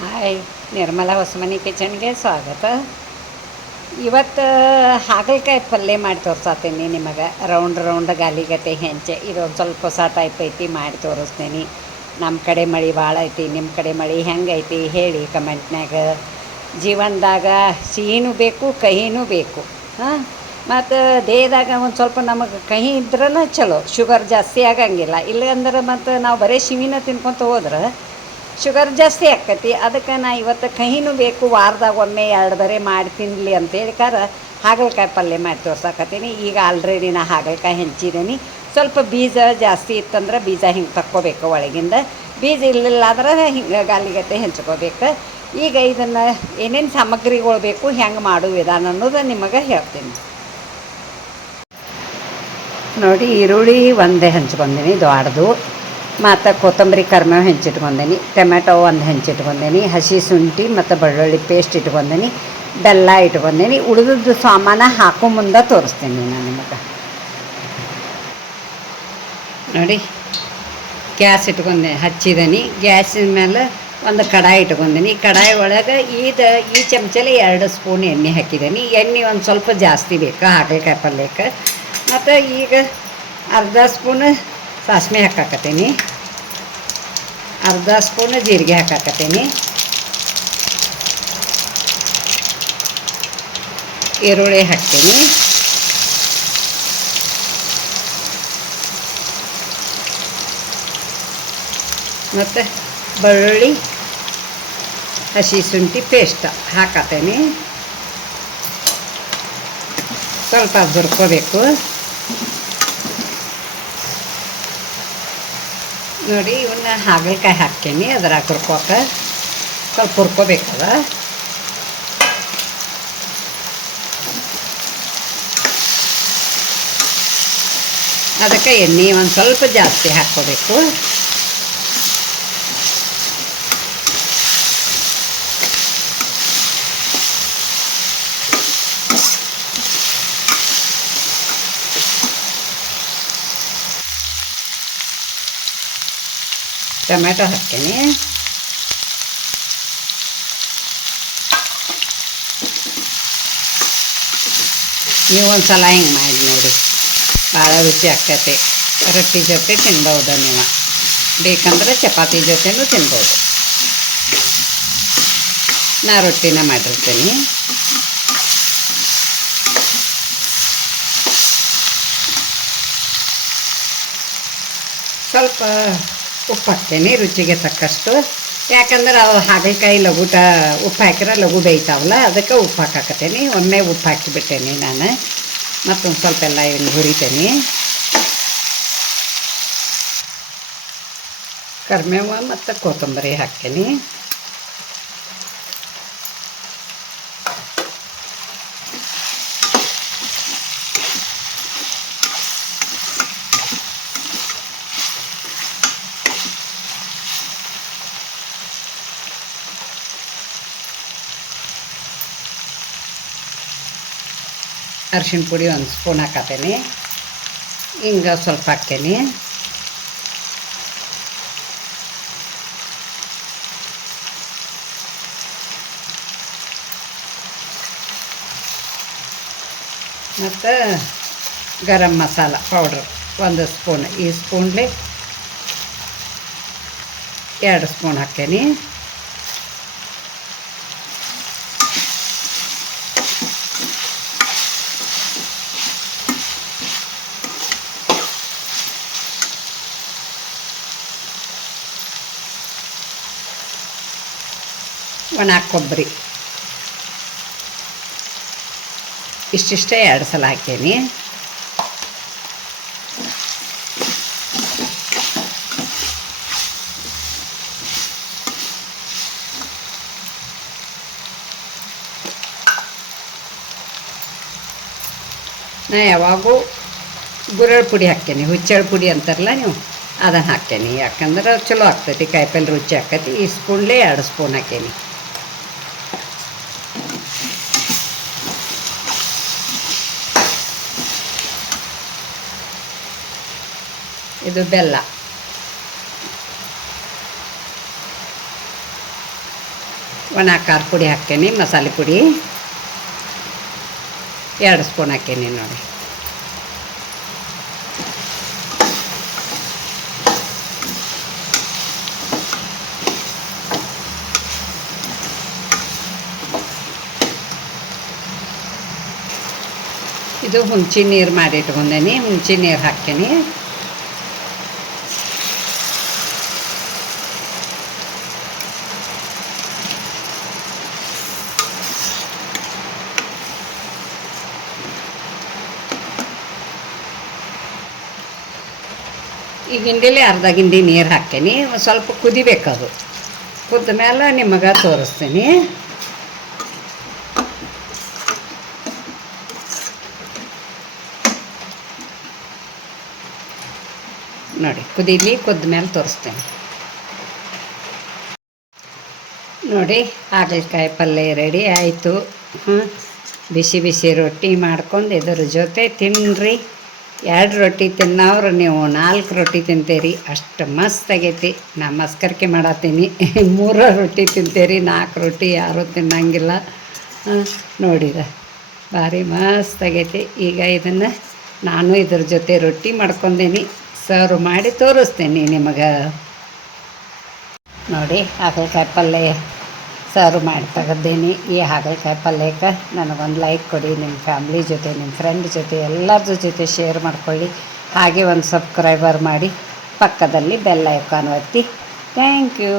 Hi, Nirmala Hosamani ಕಿಚನ್ಗೆ ಸ್ವಾಗತ. ಇವತ್ತು ಹಾಗಲಕಾಯಿ ಪಲ್ಯ ಮಾಡಿ ತೋರ್ಸಾತೀನಿ ನಿಮಗೆ. ರೌಂಡ್ ರೌಂಡ್ ಗಾಲಿಗತೆ ಹೆಂಚೆ ಇದೊಂದು ಸ್ವಲ್ಪ ಹೊಸ ಟೈಪ್ ಐತಿ, ಮಾಡಿ ತೋರಿಸ್ತೀನಿ. ನಮ್ಮ ಕಡೆ ಮಳೆ ಭಾಳ ಐತಿ, ನಿಮ್ಮ ಕಡೆ ಮಳೆ ಹೆಂಗೈತಿ ಹೇಳಿ ಕಮೆಂಟ್ನಾಗ. ಜೀವನದಾಗ ಸಿಹಿನೂ ಬೇಕು, ಕಹಿನೂ ಬೇಕು. ಹಾಂ, ಮತ್ತು ದೇಹದಾಗ ಒಂದು ಸ್ವಲ್ಪ ನಮಗೆ ಕಹಿ ಇದ್ರೇ ಚಲೋ, ಶುಗರ್ ಜಾಸ್ತಿ ಆಗಂಗಿಲ್ಲ. ಇಲ್ಲಂದ್ರೆ ಮತ್ತು ನಾವು ಬರೀ ಸಿಹಿನ ತಿನ್ಕೊತ ಹೋದ್ರೆ ಶುಗರ್ ಜಾಸ್ತಿ ಆಕ್ಕತಿ. ಅದಕ್ಕೆ ನಾ ಇವತ್ತು ಕಹಿನೂ ಬೇಕು, ವಾರದಾಗ ಒಮ್ಮೆ ಎರಡು ಬರೆ ಮಾಡಿ ತಿನ್ನಲಿ ಅಂತೇಳಿಕಾರ ಹಾಗಲಕಾಯಿ ಪಲ್ಯ ಮಾಡಿ ತೋರ್ಸಾಕತ್ತೀನಿ. ಈಗ ಆಲ್ರೆಡಿ ನಾ ಹಾಗಲಕಾಯಿ ಹೆಂಚಿದ್ದೀನಿ. ಸ್ವಲ್ಪ ಬೀಜ ಜಾಸ್ತಿ ಇತ್ತಂದ್ರೆ ಬೀಜ ಹಿಂಗೆ ತಕ್ಕೋಬೇಕು ಒಳಗಿಂದ. ಬೀಜ ಇರಲಿಲ್ಲ ಅಂದ್ರೆ ಹಿಂಗೆ ಗಾಲಿಗತ್ತೆ ಹೆಂಚ್ಕೋಬೇಕು. ಈಗ ಇದನ್ನು ಏನೇನು ಸಾಮಗ್ರಿಗಳು ಬೇಕು, ಹೆಂಗೆ ಮಾಡೋ ವಿಧಾನ ಅನ್ನೋದು ನಿಮಗೆ ಹೇಳ್ತೀನಿ ನೋಡಿ. ಈರುಳ್ಳಿ ಒಂದೇ ಹೆಂಚ್ಕೊಂಡೀನಿ ದೊಡ್ಡದು, ಮತ್ತು ಕೊತ್ತಂಬರಿ ಕರಿಬೇವು ಹೆಂಚಿಟ್ಕೊಂಡೀನಿ, ಟೊಮೆಟೊ ಒಂದು ಹೆಂಚಿಟ್ಕೊಂಡೀನಿ, ಹಸಿ ಶುಂಠಿ ಮತ್ತು ಬೆಳ್ಳುಳ್ಳಿ ಪೇಸ್ಟ್ ಇಟ್ಕೊಂಡೀನಿ, ಬೆಲ್ಲ ಇಟ್ಕೊಂಡೀನಿ. ಉಳಿದದ್ದು ಸಾಮಾನು ಹಾಕೋ ಮುಂದೆ ತೋರಿಸ್ತೀನಿ ನಾನು ನಿಮಗೆ ನೋಡಿ. ಗ್ಯಾಸ್ ಹಚ್ಚಿದ್ದೀನಿ. ಗ್ಯಾಸಿನ ಮೇಲೆ ಒಂದು ಕಡಾಯಿ ಇಟ್ಕೊಂಡೀನಿ. ಕಡಾಯಿ ಒಳಗೆ ಈ ಚಮಚಲ್ಲಿ 2 ಸ್ಪೂನ್ ಎಣ್ಣೆ ಹಾಕಿದ್ದೀನಿ. ಎಣ್ಣೆ ಒಂದು ಸ್ವಲ್ಪ ಜಾಸ್ತಿ ಬೇಕು ಹಾಗಲಕಾಯಿ ಪಲ್ಯಕ್ಕೆ. ಮತ್ತು ಈಗ ಅರ್ಧ ಸ್ಪೂನ್ ಸಾಸಿವೆ ಹಾಕಾಕತ್ತೀನಿ, ಅರ್ಧ ಸ್ಪೂನ್ ಜೀರಿಗೆ ಹಾಕಾಕತ್ತೀನಿ, ಈರುಳ್ಳಿ ಹಾಕ್ತೀನಿ, ಮತ್ತು ಬೆಳ್ಳುಳ್ಳಿ ಹಸಿ ಶುಂಠಿ ಪೇಸ್ಟ್ ಹಾಕತ್ತೀನಿ. ಸ್ವಲ್ಪ ಹುರ್ಕೋಬೇಕು ನೋಡಿ. ಇವನ್ನ ಹಾಗಲಕಾಯಿ ಹಾಕ್ತೀನಿ, ಅದ್ರಾಗ ಹುರ್ಕೋಕೆ ಸ್ವಲ್ಪ ಹುರ್ಕೋಬೇಕದ. ಅದಕ್ಕೆ ಎಣ್ಣೆ ಒಂದು ಸ್ವಲ್ಪ ಜಾಸ್ತಿ ಹಾಕ್ಕೋಬೇಕು. ಟೊಮೆಟೊ ಹಾಕ್ತೀನಿ, ನೀವು ಒಂದು ಸಲ ಹಿಂಗೆ ಮಾಡಿ ನೋಡಿ, ಭಾಳ ರುಚಿ ಆಗ್ತೈತೆ. ರೊಟ್ಟಿ ಜೊತೆ ತಿನ್ಬೋದು, ನೀವು ಬೇಕಂದ್ರೆ ಚಪಾತಿ ಜೊತೆನೂ ತಿನ್ಬೋದು. ನಾ ರೊಟ್ಟಿನ ಮಾಡಿರ್ತೀನಿ. ಸ್ವಲ್ಪ ಉಪ್ಪು ಹಾಕ್ತೀನಿ ರುಚಿಗೆ ತಕ್ಕಷ್ಟು. ಯಾಕಂದ್ರೆ ಅವು ಹಾಗಲಕಾಯಿ ಲಘು ಉಪ್ಪು ಹಾಕಿದ್ರೆ ಲಘು ಬೇಯ್ತಾವಲ್ಲ, ಅದಕ್ಕೆ ಉಪ್ಪು ಹಾಕಾಕತ್ತೀನಿ. ಒಮ್ಮೆ ಉಪ್ಪು ಹಾಕಿಬಿಟ್ಟೇನಿ ನಾನು. ಮತ್ತೊಂದು ಸ್ವಲ್ಪ ಎಲ್ಲ ಇನ್ನು ಹುರಿತೀನಿ. ಕರಿಬೇವು ಮತ್ತು ಕೊತ್ತಂಬರಿ ಹಾಕ್ತೀನಿ. ಅರಿಶಿಣ ಪುಡಿ 1 ಸ್ಪೂನ್ ಹಾಕತ್ತೀನಿ, ಹಿಂಗೆ ಸ್ವಲ್ಪ ಹಾಕ್ತೀನಿ. ಮತ್ತು ಗರಂ ಮಸಾಲ ಪೌಡ್ರ್ 1 ಸ್ಪೂನ್. ಈ ಸ್ಪೂನ್ಲೆ 2 ಸ್ಪೂನ್ ಹಾಕ್ತೀನಿ. ಒಣ ಕೊಬ್ಬರಿ ಇಷ್ಟಿಷ್ಟೇ 2 ಸಲ ಹಾಕೀನಿ. ನಾ ಯಾವಾಗೂ ಗುರೆಳ್ ಪುಡಿ ಹಾಕ್ತೀನಿ, ಹುಚ್ಚೆಳ್ ಪುಡಿ ಅಂತಾರಲ್ಲ ನೀವು, ಅದನ್ನು ಹಾಕ್ತೀನಿ. ಯಾಕಂದ್ರೆ ಚಲೋ ಆಗ್ತೈತಿ, ಕಾಯಿಪಲ್ಲೆ ರುಚಿ ಆಕೈತಿ. ಈ ಸ್ಪೂನ್ಲೇ 2 ಸ್ಪೂನ್ ಹಾಕೀನಿ. ಇದು ಬೆಲ್ಲ ಒಣ ಖಾರ ಪುಡಿ ಹಾಕ್ತೇನೆ, ಮಸಾಲೆ ಪುಡಿ 2 ಸ್ಪೂನ್ ಹಾಕೇನಿ ನೋಡಿ. ಇದು ಹುಂಚಿ ನೀರು ಮಾಡಿ ಇಟ್ಕೊಂಡೇನಿ, ಹುಂಚಿ ನೀರು ಹಾಕ್ತೇನೆ. ಈ ಗಿಂಡಿಲಿ ಅರ್ಧ ಗಿಂಡಿ ನೀರು ಹಾಕ್ತೇನೆ. ಸ್ವಲ್ಪ ಕುದಿಬೇಕದು. ಕುದ್ದ ಮೇಲೆ ನಿಮಗೆ ತೋರಿಸ್ತೀನಿ. ನೋಡಿ, ಕುದೀಲಿ, ಕುದ್ದ ಮೇಲೆ ತೋರಿಸ್ತೇನೆ ನೋಡಿ. ಹಾಗಲಕಾಯಿ ಪಲ್ಯ ರೆಡಿ ಆಯಿತು. ಬಿಸಿ ಬಿಸಿ ರೊಟ್ಟಿ ಮಾಡ್ಕೊಂಡು ಇದ್ರ ಜೊತೆ ತಿನ್ನಿರಿ. 2 ರೊಟ್ಟಿ ತಿನ್ನೋರು ನೀವು 4 ರೊಟ್ಟಿ ತಿಂತೀರಿ, ಅಷ್ಟು ಮಸ್ತ್ ಆಗೈತಿ. ನಾ ಮಸ್ಕರಿಕೆ ಮಾಡತ್ತೀನಿ. 3 ರೊಟ್ಟಿ ತಿಂತೀರಿ, 4 ರೊಟ್ಟಿ ಯಾರೂ ತಿನ್ನಂಗಿಲ್ಲ. ನೋಡಿರ ಭಾರಿ ಮಸ್ತ್ ಆಗೈತಿ. ಈಗ ಇದನ್ನು ನಾನು ಇದ್ರ ಜೊತೆ ರೊಟ್ಟಿ ಮಾಡ್ಕೊಂಡೇನಿ, ಸರ್ವ್ ಮಾಡಿ ತೋರಿಸ್ತೇನೆ ನಿಮಗೆ ನೋಡಿ. ಹಾಗಲಕಾಯಿ ಪಲ್ಯ ಸರ್ವ್ ಮಾಡಿ ತೆಗೆದೇನಿ. ಈ ಹಾಗಲಕಾಯಿ ಪಲ್ಯಕ್ಕೆ ನನಗೊಂದು ಲೈಕ್ ಕೊಡಿ. ನಿಮ್ಮ ಫ್ಯಾಮ್ಲಿ ಜೊತೆ, ನಿಮ್ಮ ಫ್ರೆಂಡ್ ಜೊತೆ, ಎಲ್ಲರ ಜೊತೆ ಶೇರ್ ಮಾಡ್ಕೊಳ್ಳಿ. ಹಾಗೆ ಒಂದು ಸಬ್ಸ್ಕ್ರೈಬರ್ ಮಾಡಿ, ಪಕ್ಕದಲ್ಲಿ ಬೆಲ್ ಐಕಾನ್ ಒತ್ತಿ. Thank you.